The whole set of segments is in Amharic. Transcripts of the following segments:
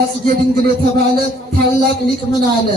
ጽጌ ድንግል የተባለ ታላቅ ሊቅ ምን አለ?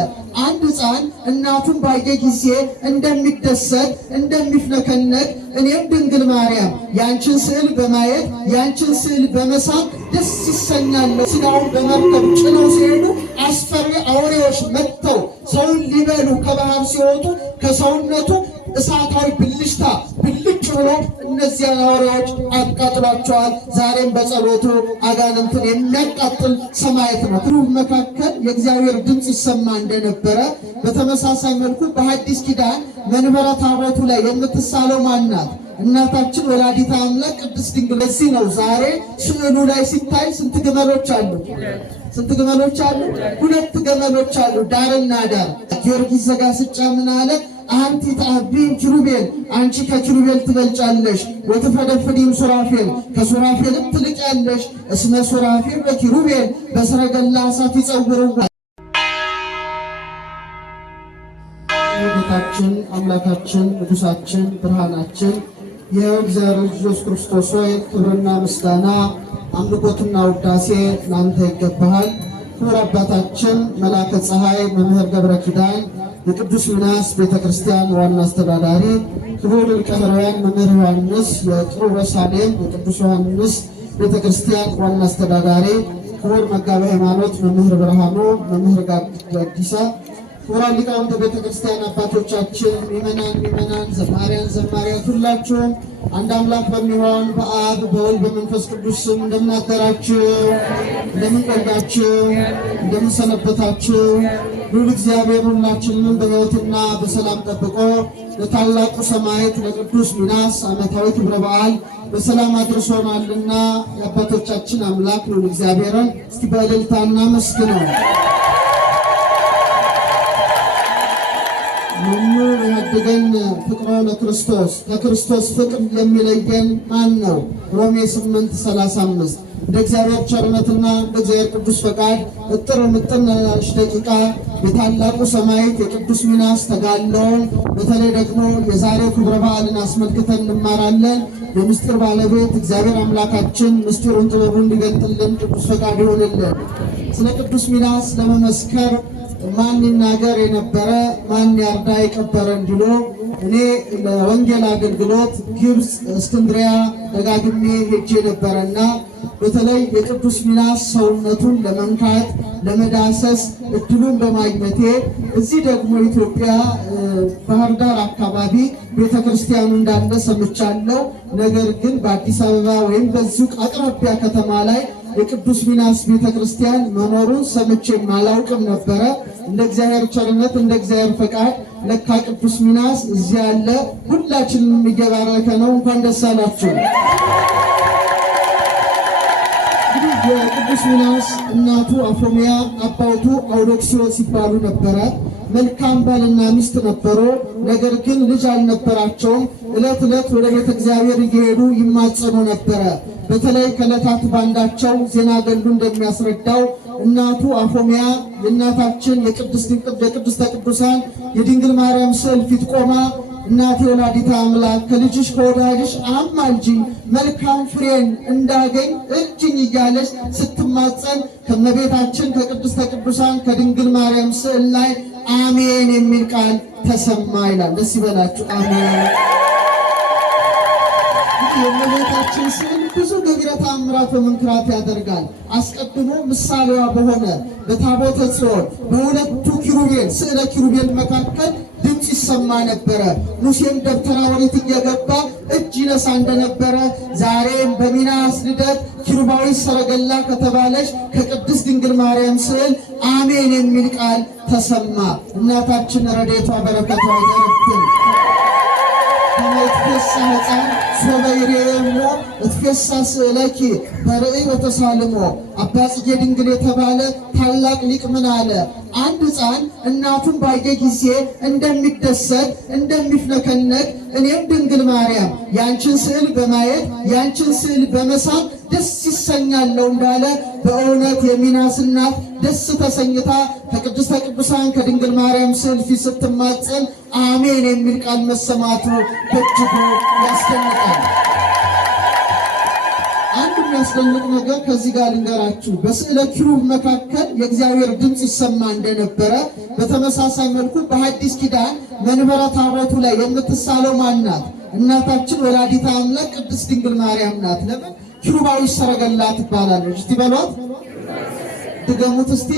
አንድ ሕፃን እናቱን ባየ ጊዜ እንደሚደሰት እንደሚፍነከነክ እኔም ድንግል ማርያም ያንቺን ስዕል በማየት ያንቺን ስዕል በመሳም ደስ ይሰኛለሁ። ስጋውን በመርከብ ጭነው ሲሄዱ አስፈሪ አውሬዎች መጥተው ሰውን ሊበሉ ከባህር ሲወጡ ከሰውነቱ እሳታዊ ብልጭታ ብልጭ ብሎ እነዚያን አውሬዎች አቃጥሏቸዋል። ዛሬም በጸሎቱ አጋንንትን የሚያቃጥል ሰማዕት ነው። ከሩብ መካከል የእግዚአብሔር ድምፅ ይሰማ እንደነበረ በተመሳሳይ መልኩ በሐዲስ ኪዳን መንበረ ታቦቱ ላይ የምትሳለው ማናት? እናታችን ወላዲተ አምላክ ቅድስት ድንግል። ለዚህ ነው ዛሬ ስዕሉ ላይ ሲታይ ስንት ግመሎች አሉ? ስንት ግመሎች አሉ? ሁለት ግመሎች አሉ፣ ዳርና ዳር። ጊዮርጊስ ዘጋስጫ ምን አለ? አንቲ ተአቢም ኪሩቤል፣ አንቺ ከኪሩቤል ትበልጫለሽ። ወትፈደፍዲም ሱራፌል፣ ከሱራፌልም ትልቂያለሽ። እስመ ሱራፌል በኪሩቤል በሰረገላ እሳት ይጸውርዋ። ጌታችን አምላካችን ንጉሳችን ብርሃናችን የእግዚአብሔር ኢየሱስ ክርስቶስ ሆይ ክብርና ምስጋና አምልኮትና ውዳሴ ላንተ ይገባሃል። ክቡር አባታችን መላከ ፀሐይ መምህር ገብረ ኪዳን የቅዱስ ሚናስ ቤተክርስቲያን ዋና አስተዳዳሪ፣ ክቡር ሊቀ ኅሩያን መምህር ዮሐንስ የቅሩበ ሳሌም የቅዱስ ዮሐንስ ቤተክርስቲያን ዋና አስተዳዳሪ፣ ክቡር መጋቤ ሃይማኖት መምህር ብርሃኑ መምህር ጋዲሳ፣ ክቡራን ሊቃውንተ ቤተክርስቲያን አባቶቻችን፣ ምእመናን፣ ዘማሪያን፣ ዘማሪያት ሁላችሁም አንድ አምላክ በሚሆን በአብ በወልድ በመንፈስ ቅዱስ ስም እንደምን አደራችሁ? እንደምን ቆያችሁ? እንደምን ሰነበታችሁ? ሁሉ እግዚአብሔር ሁላችንን በሕይወትና በሰላም ጠብቆ ለታላቁ ሰማዕት ለቅዱስ ሚናስ ዓመታዊ ክብረ በዓል በሰላም አድርሶናልና የአባቶቻችን አምላክ ሁሉ እግዚአብሔርን እስቲ በእልልታ እናመስግነው። ምኑ ያድገን ፍቅሮ ለክርስቶስ፣ ከክርስቶስ ፍቅር የሚለየን ማን ነው? ሮሜ 8:35። እንደ እግዚአብሔር ቸርነትና እንደ እግዚአብሔር ቅዱስ ፈቃድ እጥር ምጥን ያለች ደቂቃ የታላቁ ሰማዕት የቅዱስ ሚናስ ተጋድሎውን በተለይ ደግሞ የዛሬው ክብረ በዓልን አስመልክተን እንማራለን። የምስጢር ባለቤት እግዚአብሔር አምላካችን ምስጢሩን ጥበቡን እንዲገልጥልን ቅዱስ ፈቃድ ይሆንልን። ስለ ቅዱስ ሚናስ ለመመስከር ማን ይናገር የነበረ ማን ያርዳ የቀበረ እንዲሉ እኔ ለወንጌል አገልግሎት ግብፅ እስክንድሪያ ደጋግሜ ሄጄ ነበረና በተለይ የቅዱስ ሚናስ ሰውነቱን ለመንካት ለመዳሰስ እድሉን በማግኘቴ እዚህ ደግሞ ኢትዮጵያ ባህር ዳር አካባቢ ቤተክርስቲያኑ እንዳለ ሰምቻለሁ። ነገር ግን በአዲስ አበባ ወይም በዚሁ አቅራቢያ ከተማ ላይ የቅዱስ ሚናስ ቤተክርስቲያን መኖሩን ሰምቼም አላውቅም ነበረ። እንደ እግዚአብሔር ቸርነት እንደ እግዚአብሔር ፈቃድ ለካ ቅዱስ ሚናስ እዚህ ያለ፣ ሁላችንም እየባረከ ነው። እንኳን ደስ አላችሁ። የቅዱስ ሚናስ እናቱ አፎሚያ አባቱ አውዶክሲዮስ ይባሉ ነበረ። መልካም ባልና ሚስት ነበሩ። ነገር ግን ልጅ አልነበራቸውም። ዕለት ዕለት ወደ ቤተ እግዚአብሔር እየሄዱ ይማጸኑ ነበረ። በተለይ ከዕለታት ባንዳቸው ዜና ገድሉ እንደሚያስረዳው እናቱ አፎሚያ የእናታችን የቅድስተ ቅዱሳን የድንግል ማርያም ስዕል ፊት ቆማ እናቴ ወላዲተ አምላክ ከልጅሽ ከወዳጅሽ አማልጂኝ መልካም ፍሬን እንዳገኝ እርጅኝ እያለች ስትማጸን ከእመቤታችን ከቅድስተ ቅዱሳን ከድንግል ማርያም ስዕል ላይ አሜን የሚል ቃል ተሰማ ይላል። ደስ ይበላችሁ። አሜን። የእመቤታችን ስዕል ብዙ ገቢረ ተአምራት በመንክራት ያደርጋል። አስቀድሞ ምሳሌዋ በሆነ በታቦተ ጽዮን በሁለቱ ኪሩቤል ስዕለ ኪሩቤል መካከል ድምፅ ይሰማ ነበረ። ሙሴም ደብተራ ኦሪት እየገባ እጅ ይነሳ እንደነበረ ዛሬም በሚናስ ልደት ኪሩባዊ ሰረገላ ከተባለች ከቅድስት ድንግል ማርያም ስዕል አሜን የሚል ቃል ተሰማ። እናታችን ረድኤቷ በረከቷ ይደርብን። ከመትፌሳ ሕፃን ሶበይሬሞ እትፌሳ ስዕለኪ በርእይ ወተሳልሞ። አባ ጽጌ ድንግል የተባለ ታላቅ ሊቅ ምን አለ? አንድ ሕፃን እናቱን ባየ ጊዜ እንደሚደሰት እንደሚፍነከነክ እኔም ድንግል ማርያም ያንቺን ስዕል በማየት ያንቺን ስዕል በመሳም ደስ ይሰኛለሁ እንዳለ በእውነት የሚናስ እናት ደስ ተሰኝታ ከቅድስተ ቅዱሳን ከድንግል ማርያም ስዕል ፊት ስትማጸን አሜን የሚል ቃል መሰማቱ በእጅጉ ያስደንቃል። አንድ የሚያስደንቅ ነገር ከዚህ ጋር ልንገራችሁ። በስዕለ ኪሩብ መካከል የእግዚአብሔር ድምፅ ይሰማ እንደነበረ በተመሳሳይ መልኩ በሐዲስ ኪዳን መንበረ ታቦቱ ላይ የምትሳለው ማናት? እናታችን ወላዲተ አምላክ ቅድስት ድንግል ማርያም ናት። ለምን ኪሩባዊ ሰረገላ ትባላለች? እስቲ በሏት፣ ድገሙት እስቲ።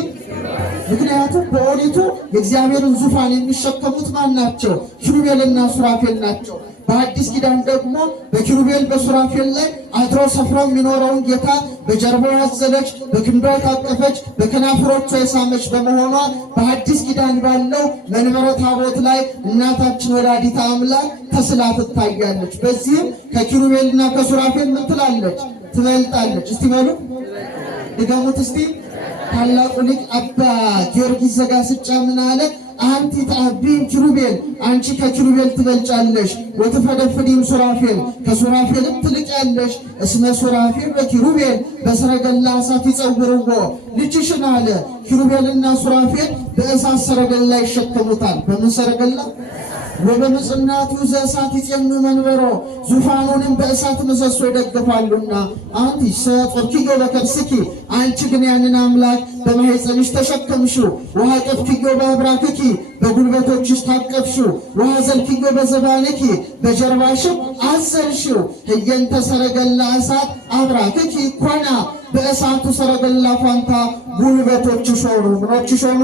ምክንያቱም በኦሪቱ የእግዚአብሔርን ዙፋን የሚሸከሙት ማን ናቸው? ኪሩቤልና ሱራፌል ናቸው። በአዲስ ኪዳን ደግሞ በኪሩቤል በሱራፌል ላይ አድረው ሰፍረው የሚኖረውን ጌታ በጀርባዋ ያዘለች፣ በክንዷ የታቀፈች፣ በከናፍሮቿ የሳመች በመሆኗ በአዲስ ኪዳን ባለው መንበረ ታቦት ላይ እናታችን ወላዲተ አምላክ ተስላ ትታያለች። በዚህም ከኪሩቤልና ከሱራፌል ምን ትላለች? ትበልጣለች። እስቲ በሉ ድገሙት እስቲ። ታላቁ ሊቅ አባ ጊዮርጊስ ዘጋስጫ ምን አለ? አንቲ ተአቢም ኪሩቤል፣ አንቺ ከኪሩቤል ትበልጫለሽ። ወትፈደፍዲም ሱራፌል፣ ከሱራፌልም ትልቂያለሽ። እስመ ሱራፌል በኪሩቤል በሰረገላ እሳት ይጸውርዎ። ልጅሽን አለ ኪሩቤልና ሱራፌል በእሳት ሰረገላ ይሸከሙታል። በምን ሰረገላ? ወበምጽናቱ ዘእሳት ይጼኑ መንበሮ፣ ዙፋኑንም በእሳት ምሰሶ ይደግፋሉና። አንቲ ሰጦርኪዮ በከርስኪ፣ አንቺ ግን ያንን አምላክ በማኅፀንሽ ተሸከምሽው። ወሐቀፍኪዮ በአብራክኪ፣ በጉልበቶችሽ ታቀፍሽው። ወሐዘልኪዮ በዘባንኪ፣ በጀርባሽም አዘልሽው። ህየንተ ሰረገላ እሳት አብራክኪ ኮና፣ በእሳቱ ሰረገላ ፋንታ ጉልበቶችሽ ሆኑ። ምኖችሽ ሆኑ?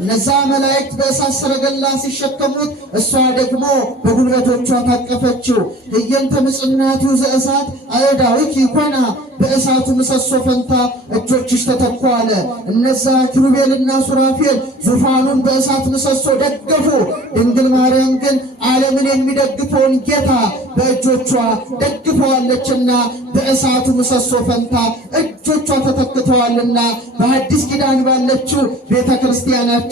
እነዛ መላእክት በእሳት ሰረገላ ሲሸከሙት እሷ ደግሞ በጉልበቶቿ ታቀፈችው። ህየንተ ምጽናቱ ዘእሳት አእዳዊኪ ኮና፣ በእሳቱ ምሰሶ ፈንታ እጆችሽ ተተኩ አለ። እነዛ ኪሩቤልና ሱራፌል ዙፋኑን በእሳት ምሰሶ ደገፉ። ድንግል ማርያም ግን ዓለምን የሚደግፈውን ጌታ በእጆቿ ደግፈዋለችና በእሳቱ ምሰሶ ፈንታ እጆቿ ተተክተዋልና በአዲስ ኪዳን ባለችው ቤተ ክርስቲያናችን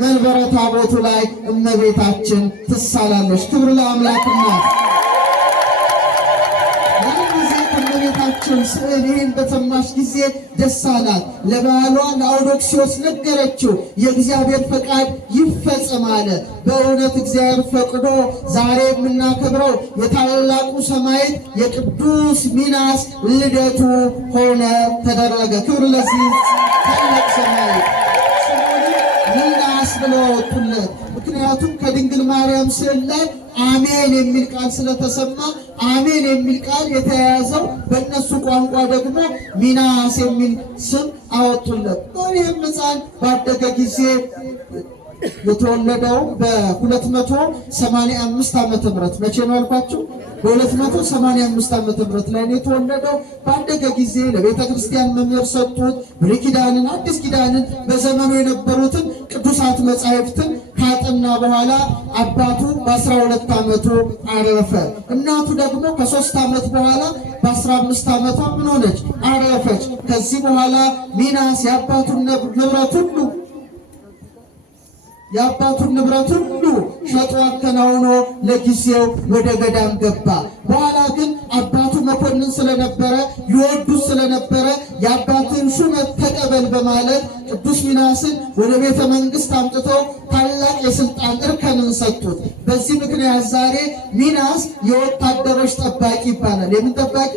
መንበረ ታቦቱ ላይ እመቤታችን ትሳላለች። ክብር ለአምላክና እመቤታችን ስዕል ይህን በሰማች ጊዜ ደስ አላት። ለባሏ ለአውዶክሲዮስ ነገረችው። የእግዚአብሔር ፈቃድ ይፈጸም አለ። በእውነት እግዚአብሔር ፈቅዶ ዛሬ የምናከብረው የታላቁ ሰማዕት የቅዱስ ሚናስ ልደቱ ሆነ ተደረገ። ክብር ለዚህ ታላቅ ሰማዕት ሚናስ ብለው ወጡለት። ምክንያቱም ከድንግል ማርያም ስዕል ላይ አሜን የሚል ቃል ስለተሰማ አሜን የሚል ቃል የተያያዘው በእነሱ ቋንቋ ደግሞ ሚናስ የሚል ስም አወጡለት። ይህም ሕፃን ባደገ ጊዜ የተወለደው በ285 ዓመተ ምህረት መቼ ነው አልኳችሁ? በ285 ዓመተ ምህረት ላይ ነው የተወለደው። ባደገ ጊዜ ለቤተ ክርስቲያን መምህር ሰጡት። ብሉይ ኪዳንን፣ አዲስ ኪዳንን በዘመኑ የነበሩትን ቅዱሳት መጻሕፍትን ካጠና በኋላ አባቱ በ12 ዓመቱ አረፈ። እናቱ ደግሞ ከ3 ዓመት በኋላ በ15 ዓመቷ ምን ሆነች? አረፈች። ከዚህ በኋላ ሚናስ የአባቱን ንብረት ሁሉ ሸጦ አከናውኖ ለጊዜው ወደ ገዳም ገባ። በኋላ ግን አባቱ መኮንን ስለነበረ ይወዱት ስለነበረ የአባትን ሹመት ተቀበል በማለት ቅዱስ ሚናስን ወደ ቤተ መንግሥት አምጥተው ታላቅ የስልጣን እርከንን ሰጡት። በዚህ ምክንያት ዛሬ ሚናስ የወታደሮች ጠባቂ ይባላል። የምን ጠባቂ?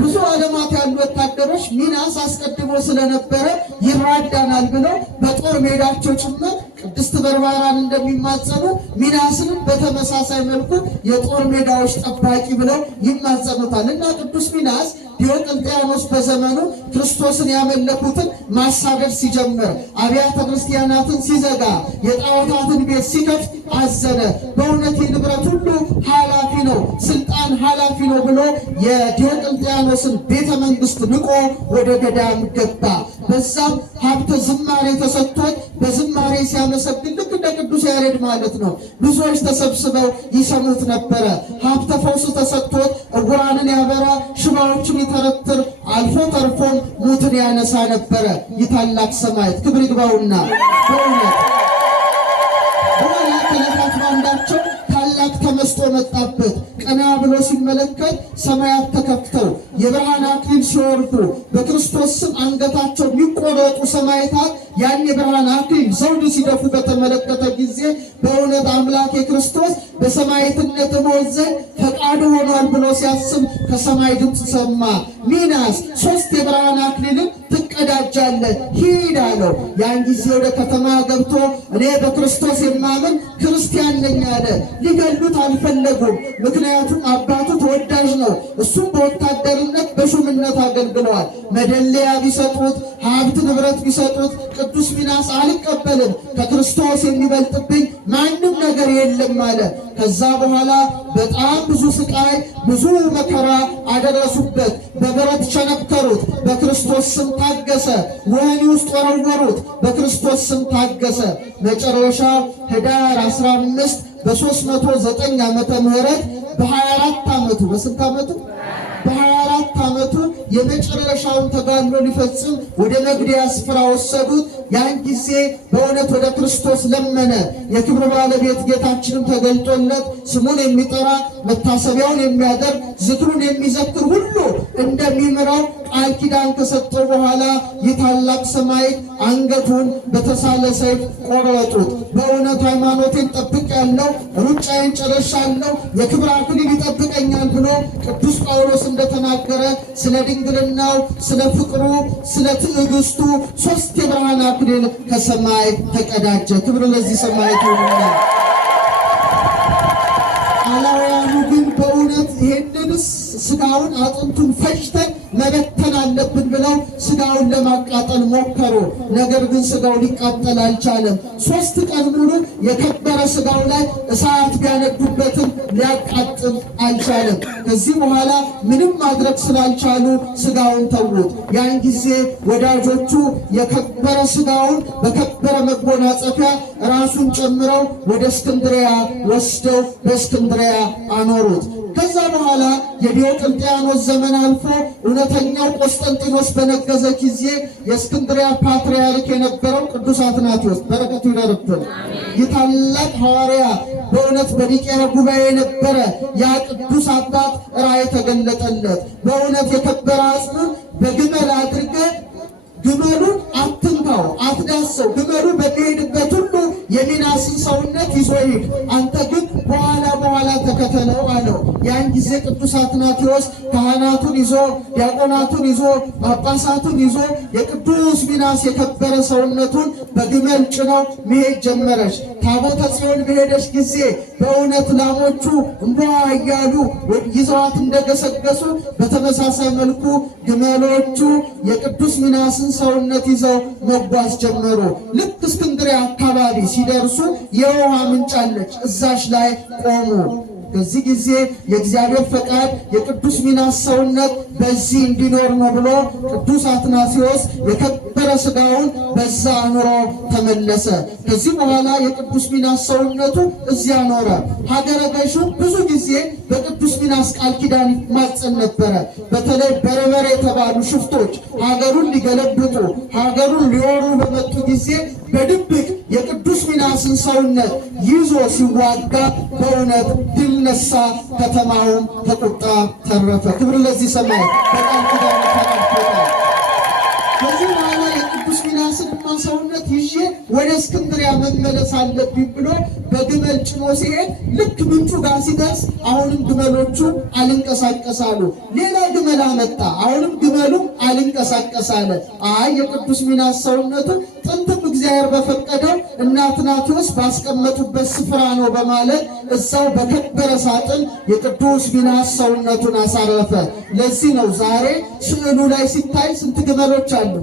ብዙ ዓለማት ያሉ ወታደሮች ሚናስ አስቀድሞ ስለነበረ ይራዳናል ብለው በጦር ሜዳቸው ጭምር ቅድስት በርባራን እንደሚማጸኑ ሚናስንም በተመሳሳይ መልኩ የጦር ሜዳዎች ጠባቂ ብለው ይማጸኑታል። እና ቅዱስ ሚናስ ዲዮቅልጥያኖስ በዘመኑ ክርስቶስን ያመለኩትን ማሳደድ ሲጀምር፣ አብያተ ክርስቲያናትን ሲዘጋ፣ የጣዖታትን ቤት ሲከፍት አዘነ። በእውነት ንብረት ሁሉ ኃላፊ ነው፣ ስልጣን ኃላፊ ነው ብሎ የዲዮቅልጥያኖስን ቤተ መንግሥት ንቆ ወደ ገዳም ገባ። በዛም ሀብተ ዝማሬ ተሰጥቶት በዝማሬ ሲያመሰግን ልክ እንደ ቅዱስ ያሬድ ማለት ነው ብዙዎች ተሰብስበው ይሰሙት ነበረ። ሀብተ ፈውስ ተሰጥቶት ዕውራንን ያበራ፣ ሽባዎችን ይተረትር፣ አልፎ ተርፎም ሙትን ያነሳ ነበረ። ይታላቅ ሰማዕት ክብር ይግባውና በእውነት በኋላ ከዕለታት ባንዳቸው ታላቅ ተመስጦ መጣበት። ቀና ብሎ ሲመለከት ሰማያት ተከፍተው የብርሃን አክሊል ሲወርዱ በክርስቶስ ስም አንገታቸው የሚቆረጡ ሰማዕታት ያን የብርሃን አክሊል ዘውድ ሲደፉ በተመለከተ ጊዜ በእውነት አምላክ ክርስቶስ በሰማዕትነት ሞት ዘንድ ፈቃዱ ሆኗል ብሎ ሲያስብ ከሰማይ ድምፅ ሰማ። ሚናስ 3 የብርሃን አክሊልን ትቀዳጃለህ ሂድ አለው። ያን ጊዜ ወደ ከተማ ገብቶ እኔ በክርስቶስ የማምን ክርስቲያን ነኝ አለ። ሊገሉት አልፈለጉም። ምክንያቱም አባቱ ተወዳጅ ነው። እሱም በወታደርነት በሹምነት አገልግለዋል። መደለያ ቢሰጡት ሀብት ንብረት ቢሰጡት ቅዱስ ሚናስ አልቀበልም፣ ከክርስቶስ የሚበልጥብኝ ማንም ነገር የለም አለ። ከዛ በኋላ በጣም ብዙ ስቃይ ብዙ መከራ አደረሱበት። በብረት ቸነከሩት፣ በክርስቶስ ስም ታገሰ። ወህኒ ውስጥ ወረወሩት፣ በክርስቶስ ስም ታገሰ። መጨረሻ ህዳር 15 በ309 ዓመተ ምህረት በ24 ዓመቱ በስንት ዓመቱ በ24 ዓመቱ የመጨረሻውን ተጋድሎ ሊፈጽም ወደ መግደያ ስፍራ ወሰዱት። ያን ጊዜ በእውነት ወደ ክርስቶስ ለመነ። የክብር ባለቤት ጌታችንም ተገልጦለት ስሙን የሚጠራ መታሰቢያውን የሚያደርግ ዝክሩን የሚዘክር ሁሉ እንደሚምረው ቃል ኪዳን ከሰጠው በኋላ የታላቅ ሰማዕት አንገቱን በተሳለ ሰይፍ ቆረጡት። በእውነት ሃይማኖቴን ጠብቄአለሁ፣ ሩጫዬን ጨርሻለሁ፣ የክብር አክሊል ይጠብቀኛል ብሎ ቅዱስ ጳውሎስ እንደተናገረ ስለ ድንግልናው፣ ስለ ፍቅሩ፣ ስለ ትዕግስቱ 3 የብርሃን አክሊል ከሰማይ ተቀዳጀ። ክብር ለዚህ ሰማዕት ይሁንና አላውያኑ ግን በእውነት ይሄንንስ ስጋውን አጥንቱን ፈጅተን መበተን አለብን ብለው ስጋውን ለማቃጠል ሞከሩ። ነገር ግን ስጋው ሊቃጠል አልቻለም። 3 ቀን ሙሉ የከበረ ስጋው ላይ እሳት ቢያነዱበትም ሊያቃጥል አልቻለም። ከዚህ በኋላ ምንም ማድረግ ስላልቻሉ ስጋውን ተዉት። ያን ጊዜ ወዳጆቹ የከበረ ስጋውን በከበረ መጎናጸፊያ ራሱን ጨምረው ወደ እስክንድሪያ ወስደው በእስክንድሪያ አኖሩት። ከዛ በኋላ የዲዮቅልጥያኖስ ዘመን አልፎ እውነተኛው ቆስጠንጢኖስ በነገሰ ጊዜ የእስክንድሪያ ፓትርያርክ የነበረው ቅዱስ አትናቴዎስ በረከቱ ይደርብን። የታላቅ ሐዋርያ በእውነት በኒቄያ ጉባኤ የነበረ ያ ቅዱስ አባት ራእይ ተገለጠለት። በእውነት የከበረ አጽሙን በግመል አድርገ ግመሉን አትንካው፣ አትዳሰው። ግመሉ በሚሄድበት ሁሉ የሚናስን ሰውነት ይዞ ሂድ፣ አንተ ግን በኋላ ተከተለው አለው። ያን ጊዜ ቅዱስ አትናቴዎስ ካህናቱን ይዞ ዲያቆናቱን ይዞ ጳጳሳቱን ይዞ የቅዱስ ሚናስ የከበረ ሰውነቱን በግመል ጭነው መሄድ ጀመረች። ታቦተ ጽዮን በሄደች ጊዜ በእውነት ላሞቹ እንቧ እያሉ ይዘዋት እንደገሰገሱ በተመሳሳይ መልኩ ግመሎቹ የቅዱስ ሚናስን ሰውነት ይዘው መጓዝ ጀመሩ። ልክ እስክንድርያ አካባቢ ሲደርሱ የውሃ ምንጭ አለች፣ እዛች ላይ ቆሙ። በዚህ ጊዜ የእግዚአብሔር ፈቃድ የቅዱስ ሚናስ ሰውነት በዚህ እንዲኖር ነው ብሎ ቅዱስ አትናቴዎስ የከበረ ሥጋውን በዛ አኑሮ ተመለሰ። ከዚህ በኋላ የቅዱስ ሚናስ ሰውነቱ እዚያ ኖረ። ሀገረ ገዡ ብዙ ጊዜ በቅዱስ ሚናስ ቃል ኪዳን ይማጸን ነበረ። በተለይ በርበሬ የተባሉ ሽፍቶች ሀገሩን ሊገለብጡ ሀገሩን ሊወሩ በመጡ ጊዜ በድብቅ የቅዱስ ሚናስን ሰውነት ይዞ ሲዋጋ በእውነት ድል ነሳ። ከተማውን ከቁጣ ተረፈ። ክብር ለዚህ ሰማይ በቃል ኪዳኑ ተቀብሏል። ከዚህ በኋላ የቅዱስ ሚናስን ሰውነት ይዤ ወደ እስክንድርያ መመለስ አለብኝ ብሎ በግመል ጭኖ ሲሄድ ልክ ምንጩ ጋር ሲደርስ አሁንም ግመሎቹ አልንቀሳቀሳሉ። ሌላ ግመል አመጣ። አሁንም ግመሉ አልንቀሳቀሳለ። አይ የቅዱስ ሚናስ ሰውነቱ ጥንትም እግዚአብሔር በፈቀደው እነ አትናቴዎስ ባስቀመጡበት ስፍራ ነው በማለት እዛው በከበረ ሳጥን የቅዱስ ሚናስ ሰውነቱን አሳረፈ። ለዚህ ነው ዛሬ ስዕሉ ላይ ሲታይ ስንት ግመሎች አሉ?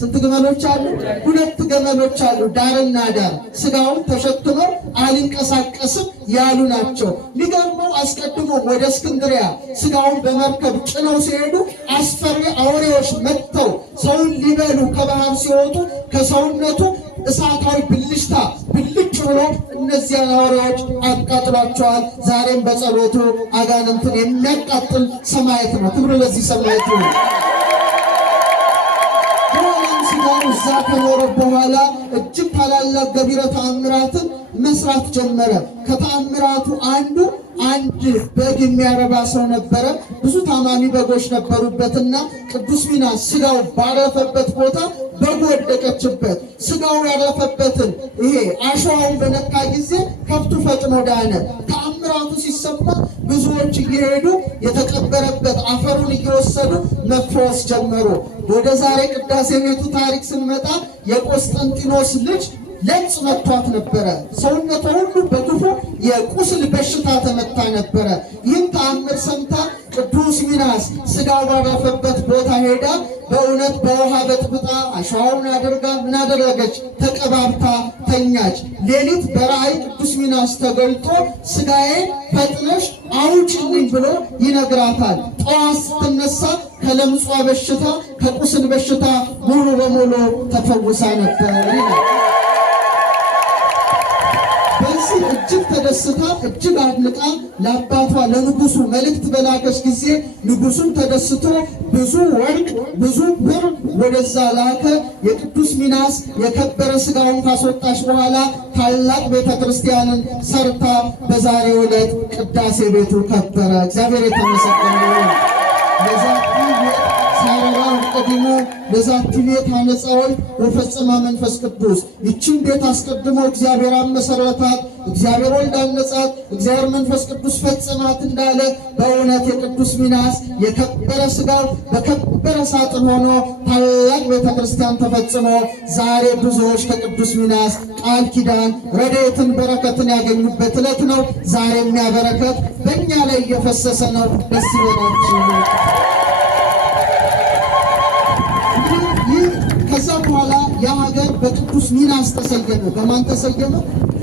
ስንት ግመሎች አሉ? 2 ግመሎች አሉ። ዳርና ዳር ስጋውን ተሸክመው አልንቀሳቀስም ያሉ ናቸው። ሊገርመው አስቀድሞ ወደ እስክንድርያ ስጋውን በመርከብ ጭነው ሲሄዱ አስፈሪ አውሬዎች መጥተው ሰውን ሊበሉ ከባህር ሲወጡ ከሰውነቱ እሳታዊ ብልጭታ ብልጭ ብሎ እነዚያን አውሬዎች አቃጥሏቸዋል። ዛሬም በጸሎቱ አጋንንትን የሚያቃጥል ሰማዕት ነው። ክብር ለዚህ ሰማዕት ነው። እዛ ከኖረ በኋላ እጅግ ታላላቅ ገቢረ ተአምራትን መስራት ጀመረ። ከተአምራቱ አንድ በግ የሚያረባ ሰው ነበረ። ብዙ ታማሚ በጎች ነበሩበትና ቅዱስ ሚናስ ስጋው ባረፈበት ቦታ በጉ ወደቀችበት ስጋው ያረፈበትን ይሄ አሸዋውን በነካ ጊዜ ከብቱ ፈጥኖ ዳነ። ተአምራቱ ሲሰማ ብዙዎች እየሄዱ የተቀበረበት አፈሩን እየወሰዱ መፈወስ ጀመሩ። ወደ ዛሬ ቅዳሴ ቤቱ ታሪክ ስንመጣ የቆስጠንጢኖስ ልጅ ለምጽ መቷት ነበረ። ሰውነቷ ሁሉ በክፉ የቁስል በሽታ ተመታ ነበረ። ይህን ተአምር ሰምታ ቅዱስ ሚናስ ስጋው ባረፈበት ቦታ ሄዳ በእውነት በውሃ በጥብጣ አሸዋውን አድርጋ ምን አደረገች? ተቀባብታ ተኛች። ሌሊት በራእይ ቅዱስ ሚናስ ተገልጦ ስጋዬ ፈጥነሽ አውጭልኝ ብሎ ይነግራታል። ጠዋት ስትነሳ ከለምጿ በሽታ ከቁስል በሽታ ሙሉ በሙሉ ተፈውሳ ነበር ይላል። በዚህ እጅግ ተደስታ እጅግ አድንቃ ለአባቷ ለንጉሱ መልእክት በላከች ጊዜ ንጉሱን ተደስቶ ብዙ ወርቅ ብዙ ብር ወደዛ ላከ። የቅዱስ ሚናስ የከበረ ስጋውን ካስወጣች በኋላ ታላቅ ቤተክርስቲያንን ሰርታ በዛሬው ዕለት ቅዳሴ ቤቱ ከበረ። እግዚአብሔር የተመሰገነ ይሁን። ቀድሞ ለዛቲ ቤት አነጻዎች ወፈጽማ መንፈስ ቅዱስ ይችን ቤት አስቀድሞ እግዚአብሔር አመሰረታት፣ እግዚአብሔር ወልድ አነጻት፣ እግዚአብሔር መንፈስ ቅዱስ ፈጽማት እንዳለ በእውነት የቅዱስ ሚናስ የከበረ ስጋው በከበረ ሳጥን ሆኖ ታላቅ ቤተክርስቲያን ተፈጽሞ ዛሬ ብዙዎች ከቅዱስ ሚናስ ቃል ኪዳን ረድኤትን በረከትን ያገኙበት ዕለት ነው። ዛሬ የሚያበረከት በእኛ ላይ እየፈሰሰ ነው። ደስ ይበላችሁ። ከዛ በኋላ የሀገር በቅዱስ ሚናስ ተሰየመ። በማን ተሰየመ?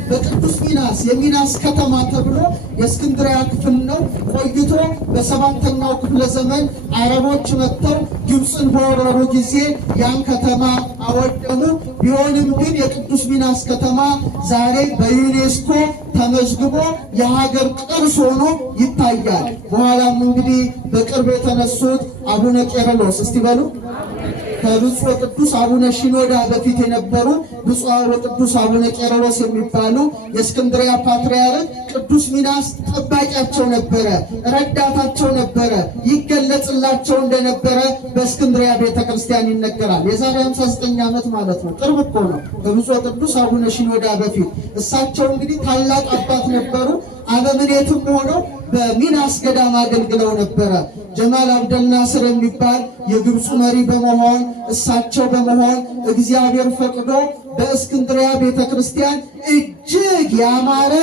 በቅዱስ ሚናስ። የሚናስ ከተማ ተብሎ የእስክንድሪያ ክፍል ነው። ቆይቶ በሰባተኛው ክፍለ ዘመን አረቦች መጥተው ግብፅን በወረሩ ጊዜ ያን ከተማ አወደሙ። ቢሆንም ግን የቅዱስ ሚናስ ከተማ ዛሬ በዩኔስኮ ተመዝግቦ የሀገር ቅርስ ሆኖ ይታያል። በኋላም እንግዲህ በቅርብ የተነሱት አቡነ ቄርሎስ እስቲ በሉ ከብፁዕ ቅዱስ አቡነ ሺኖዳ በፊት የነበሩ ብፁዕ ወቅዱስ አቡነ ቄርሎስ የሚባሉ የእስክንድሪያ ፓትርያርክ ቅዱስ ሚናስ ጠባቂያቸው ነበረ፣ ረዳታቸው ነበረ፣ ይገለጽላቸው እንደነበረ በእስክንድሪያ ቤተክርስቲያን ይነገራል። የዛሬ 59 ዓመት ማለት ነው። ቅርብ እኮ ነው። ከብፁዕ ቅዱስ አቡነ ሺኖዳ በፊት እሳቸው እንግዲህ ታላቅ አባት ነበሩ። አበምኔትም ሆነው በሚናስ ገዳም አገልግለው ነበረ። ጀማል አብደልናስር የሚባል የግብፁ መሪ በመሆን እሳቸው በመሆን እግዚአብሔር ፈቅዶ በእስክንድሪያ ቤተክርስቲያን እጅግ ያማረ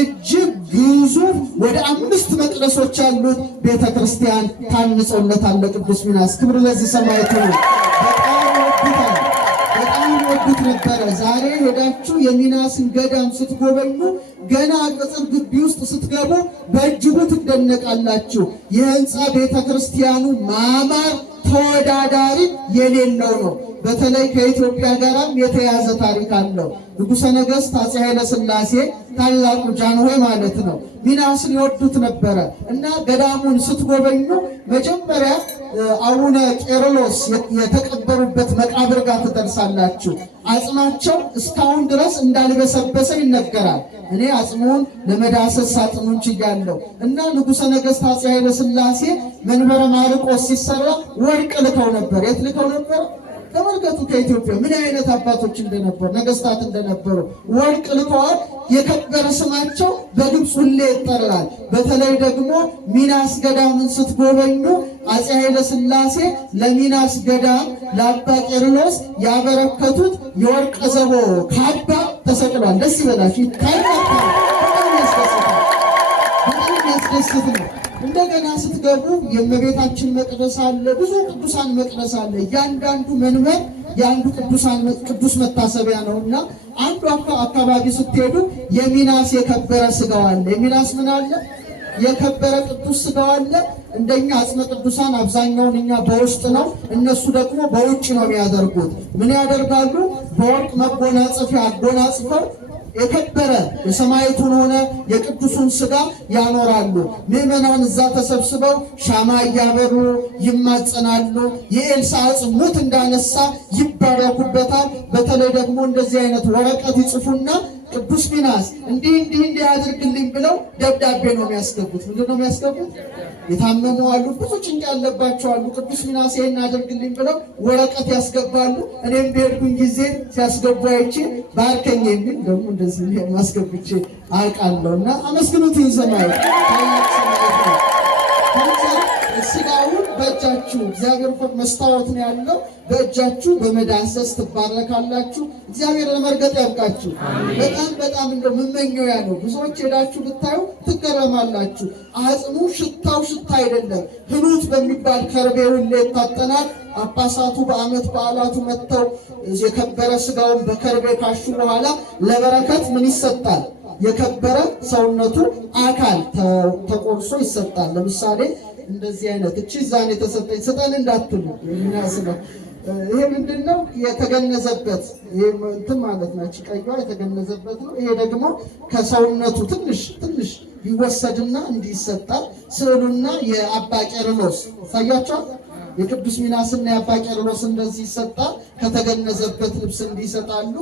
እጅግ ግዙፍ ወደ 5 መቅደሶች ያሉት ቤተክርስቲያን ታንጾለታል ቅዱስ ሚናስ። ክብር ለዚህ ሰማዕት ነው። በጣም ወዱት ነበረ። ዛሬ ሄዳችሁ የሚናስን ገዳም ስትጎበኙ ገና ቅጽር ግቢ ውስጥ ስትገቡ በእጅጉ ትደነቃላችሁ። የህንፃ ቤተክርስቲያኑ ማማር ተወዳዳሪ የሌለው ነው። በተለይ ከኢትዮጵያ ጋራም የተያዘ ታሪክ አለው። ንጉሠ ነገሥት አፄ ኃይለ ሥላሴ ታላቁ ጃንሆይ ማለት ነው ሚናስን ይወዱት ነበረ እና ገዳሙን ስትጎበኙ መጀመሪያ አቡነ ቄርሎስ የተቀበሩበት መቃብር ጋር ትደርሳላችሁ። አጽማቸው እስካሁን ድረስ እንዳልበሰበሰ ይነገራል። እኔ አጽሙን ለመዳሰስ ሳጥኑን ችያለሁ እና ንጉሠ ነገሥት አፄ ኃይለ ሥላሴ መንበረ ማርቆስ ሲሰራ ወርቅ ልከው ነበር። የት ልከው ነበር? ተመልከቱ። ከኢትዮጵያ ምን አይነት አባቶች እንደነበሩ ነገስታት እንደነበሩ ወርቅ ልከዋል። የከበረ ስማቸው በግብፅ ሁሌ ይጠራል። በተለይ ደግሞ ሚናስ ገዳምን ስትጎበኙ አፄ ኃይለ ሥላሴ ለሚናስ ገዳም ለአባ ቄርሎስ ያበረከቱት የወርቅ ዘቦ ካባ ተሰቅሏል። ደስ ይበላችሁ። በጣም ያስደስት ነው። እንደገና ስትገቡ የእመቤታችን መቅደስ አለ፣ ብዙ ቅዱሳን መቅደስ አለ። እያንዳንዱ መንበር የአንዱ ቅዱስ መታሰቢያ ነውና አንዱ አካባቢ ስትሄዱ የሚናስ የከበረ ስጋው አለ። የሚናስ ምን አለ? የከበረ ቅዱስ ስጋው አለ። እንደኛ አጽመ ቅዱሳን አብዛኛውን እኛ በውስጥ ነው፣ እነሱ ደግሞ በውጭ ነው የሚያደርጉት። ምን ያደርጋሉ? በወርቅ መጎናጸፊያ አጎናጽፈው የከበረ የሰማዕቱን ሆነ የቅዱሱን ስጋ ያኖራሉ። ምዕመናን እዛ ተሰብስበው ሻማ እያበሩ ይማጸናሉ። የኤልሳዕ አጽም ሙት እንዳነሳ ይባረኩበታል። በተለይ ደግሞ እንደዚህ አይነት ወረቀት ይጽፉና ቅዱስ ሚናስ እንዲህ አድርግልኝ ብለው ደብዳቤ ነው የሚያስገቡት። ምንድን ነው የሚያስገቡት? የታመሙ አሉ፣ ብዙ ጭንቅ ያለባቸው አሉ። ቅዱስ ሚናስ ይሄን አድርግልኝ ብለው ወረቀት ያስገባሉ። እኔም በሄድኩኝ ጊዜ ሲያስገቡ አይቼ ባርከኝ የሚል ደግሞ እንደዚህ ማስገብቼ አውቃለሁ። እና አመስግኑት ይዘማል ስጋውን በእጃችሁ እግዚአብሔር ፈቅ መስታወት ነው ያለው። በእጃችሁ በመዳሰስ ትባረካላችሁ። እግዚአብሔር ለመርገጥ ያብቃችሁ። በጣም እንደው ምመኘው ያ ነው። ብዙዎች ሄዳችሁ ብታዩ ትገረማላችሁ። አጽሙ ሽታው ሽታ አይደለም፣ ህኑት በሚባል ከርቤውን ይታጠናል። ጳጳሳቱ በዓመት በዓላቱ መጥተው የከበረ ስጋውን በከርቤ ካሹ በኋላ ለበረከት ምን ይሰጣል? የከበረ ሰውነቱ አካል ተቆርሶ ይሰጣል። ለምሳሌ እንደዚህ አይነት እቺ ዛኔ ተሰጠኝ ስጠን እንዳትሉ የሚያስነው ይሄ ምንድነው? የተገነዘበት ይሄ እንትን ማለት ነው። እቺ ቀይዋ የተገነዘበት ነው። ይሄ ደግሞ ከሰውነቱ ትንሽ ይወሰድና እንዲሰጣል። ስዕሉና የአባ ቄርሎስ ሳያቸው የቅዱስ ሚናስና የአባ ቄርሎስ እንደዚህ ይሰጣል። ከተገነዘበት ልብስ እንዲሰጣሉ።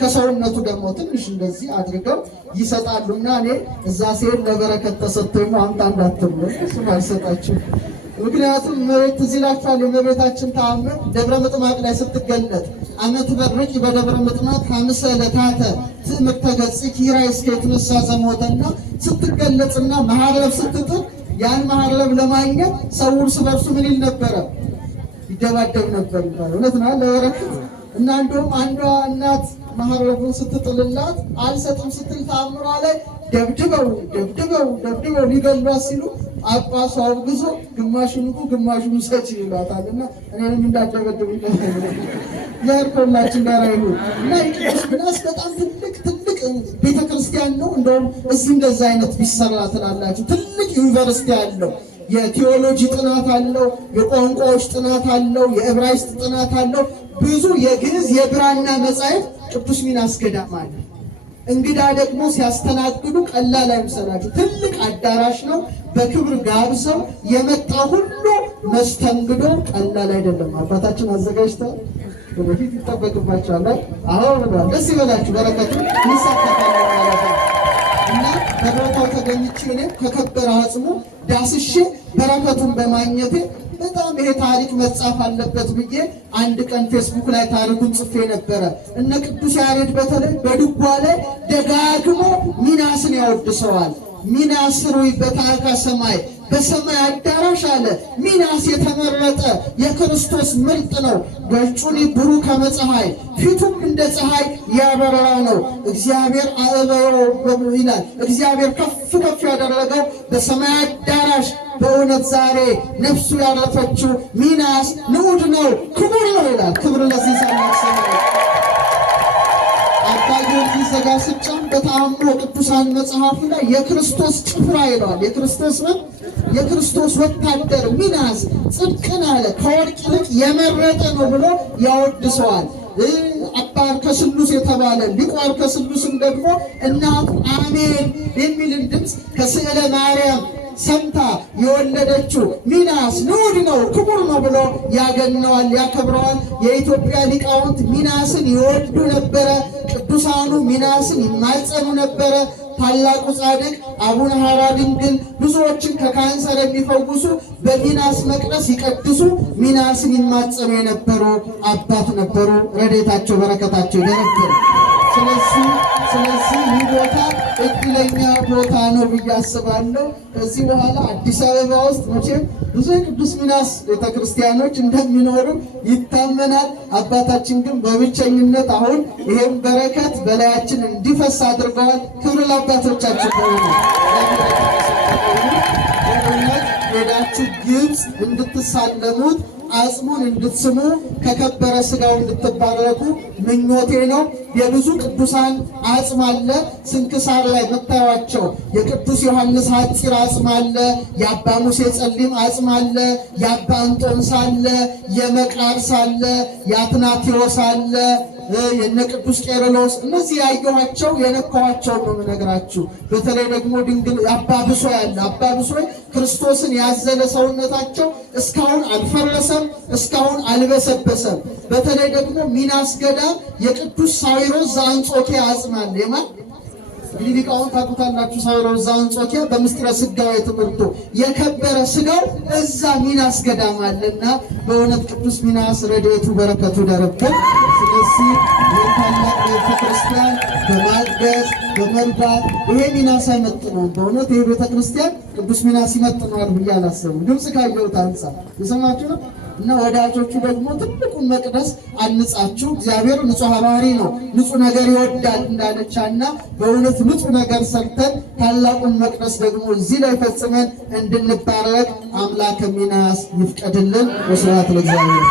ከሰውነቱ ደግሞ ትንሽ እንደዚህ አድርገው ይሰጣሉና እኔ እዛ ሲሄድ ለበረከት ተሰጥቶኝ ነው አምጣ እንዳትሉ እሱም አልሰጣችሁ። ምክንያቱም መሬት እዚህ ላችኋል። የመቤታችን ተአምር ደብረ ምጥማቅ ላይ ስትገለጥ አመት በርቂ በደብረ ምጥማቅ ሐምሰ ዕለታተ ትዕምርተ ገጽኪ ራእይስከ የተነሳ ዘሞተና ስትገለጽና መሐረብ ስትጥል ያን መሐረብ ለማግኘት ሰው እርስ በርሱ ምን ይል ነበረ? ይደባደብ ነበር ይባላል። እውነት ነው ለበረከት እና እንደውም አንዷ እናት መሐረቡን ስትጥልላት አልሰጥም ስትል ተአምሯ ላይ ደብድበው ሊገሏት ሲሉ ጳጳሱ አውግዞ ግማሹን ንቁ ግማሹን ሰጪ ይሏታልና እኔንም እንዳደበድቡ ያርኮላችን ጋር ይሁን እና የቅዱስ ሚናስ በጣም ትልቅ ቤተክርስቲያን ነው። እንደውም እዚህ እንደዛ አይነት ቢሰራ ትላላችሁ። ትልቅ ዩኒቨርሲቲ አለው። የቴዎሎጂ ጥናት አለው፣ የቋንቋዎች ጥናት አለው፣ የዕብራይስጥ ጥናት አለው። ብዙ የግዕዝ የብራና መጻሕፍት ቅዱስ ሚናስ ገዳም አለ። እንግዳ ደግሞ ሲያስተናግዱ ቀላል አይምሰላችሁ። ትልቅ አዳራሽ ነው። በክብር ጋብዘው የመጣ ሁሉ መስተንግዶ ቀላል አይደለም። አባታችን አዘጋጅተው ወደፊት ይጠበቅባቸዋል። አሁን ደስ ይበላችሁ፣ በረከቱ ይሳተፋል ማለት ነው እና በቦታው ተገኝቼ እኔ ከከበረ አጽሙ ዳስሼ በረከቱን በማግኘቴ በጣም ይሄ ታሪክ መጻፍ አለበት ብዬ አንድ ቀን ፌስቡክ ላይ ታሪኩን ጽፌ ነበረ። እነ ቅዱስ ያሬድ በተለይ በድጓ ላይ ደጋግሞ ሚናስን ያወድሰዋል። ሚናስ ሩይ በታዕካ ሰማይ በሰማይ አዳራሽ አለ። ሚናስ የተመረጠ የክርስቶስ ምርጥ ነው። ገጹኒ ብሩህ ከመ ፀሐይ ፊቱም እንደ ፀሐይ ያበራ ነው። እግዚአብሔር አእበዮ ይላል። እግዚአብሔር ከፍ ያደረገው በሰማይ አዳራሽ በእውነት ዛሬ ነፍሱ ያረፈችው ሚናስ ንዑድ ነው፣ ክቡር ነው ይላል። ክብር ለዚህ ሰማይ አባ ጊዮርጊስ ዘጋስጫም በተአምሮ ቅዱሳን መጽሐፉ ላይ የክርስቶስ ጭፍራ ይለዋል። የክርስቶስ ወታደር ሚናስ ጽድቅን አለ ከወርቅ ይልቅ የመረጠ ነው ብሎ ያወድሰዋል። አባ አርከስሉስ የተባለ ሊቁ አርከስሉስም ደግሞ እናቱ አሜን የሚልን ድምፅ ከስዕለ ማርያም ሰምታ የወለደችው ሚናስ ንዑድ ነው ክቡር ነው ብሎ ያገነዋል፣ ያከብረዋል። የኢትዮጵያ ሊቃውንት ሚናስን ይወዱ ነበረ። ቅዱሳኑ ሚናስን ይማጸኑ ነበረ። ታላቁ ጻድቅ አቡነ ሐራ ድንግል ብዙዎችን ከካንሰር የሚፈውሱ በሚናስ መቅደስ ይቀድሱ ሚናስን ይማጸኑ የነበሩ አባት ነበሩ። ረድኤታቸው በረከታቸው ይደረግልን። ስለዚህ ይህ ቦታ እድለኛ ቦታ ነው ብዬ አስባለሁ። ከዚህ በኋላ አዲስ አበባ ውስጥ መቼም ብዙ የቅዱስ ሚናስ ቤተክርስቲያኖች እንደሚኖሩ ይታመናል። አባታችን ግን በብቸኝነት አሁን ይሄን በረከት በላያችን እንዲፈስ አድርገዋል። ክብር ለአባቶቻችን ነው። ሄዳችሁ ግብፅ እንድትሳለሙት አጽሙን እንድትስሙ ከከበረ ስጋው እንድትባረኩ ምኞቴ ነው። የብዙ ቅዱሳን አጽም አለ። ስንክሳር ላይ የምታዩቸው የቅዱስ ዮሐንስ ሐፂር አጽም አለ። የአባ ሙሴ ጸሊም አጽም አለ። የአባ እንጦንስ አለ። የመቃርስ አለ። የአትናቴዎስ አለ። የነ ቅዱስ ቄርሎስ እነዚህ ያየኋቸው የነካኋቸው ነው የምነግራችሁ። በተለይ ደግሞ ድንግል አባ ብሶይ አለ። አባ ብሶይ ክርስቶስን ያዘለ ሰውነታቸው እስካሁን አልፈረሰም፣ እስካሁን አልበሰበሰም። በተለይ ደግሞ ሚናስ ገዳም የቅዱስ ሳዊሮስ ዘአንጾኪያ አጽም አለ። ሊቃውን ታውቁታላችሁ። ሳይሮስ ዘአንጾኪያ በምስጢረ ሥጋዌ ትምህርቱ የከበረ ሥጋው እዛ ሚናስ ገዳም አለና በእውነት ቅዱስ ሚናስ ረድኤቱ በረከቱ ደረብን። ስለዚህ የታላቅ ቤተ ክርስቲያን በማገዝ በመርዳት ይሄ ሚናስ አይመጥነውም። በእውነት ይሄ ቤተ ክርስቲያን ቅዱስ ሚናስ ይመጥነዋል ብዬ አላሰብም። ድምፅ ካየሁት አንጻር የሰማችሁ ነው። እና ወዳጆቹ ደግሞ ትልቁን መቅደስ አንጻችሁ እግዚአብሔር ንጹሕ ባህሪ ነው፣ ንጹሕ ነገር ይወዳል እንዳለቻና በእውነት ንጹሕ ነገር ሰርተን ታላቁን መቅደስ ደግሞ እዚህ ላይ ፈጽመን እንድንባረክ አምላከ ሚናስ ይፍቀድልን። ወስብሐት ለእግዚአብሔር።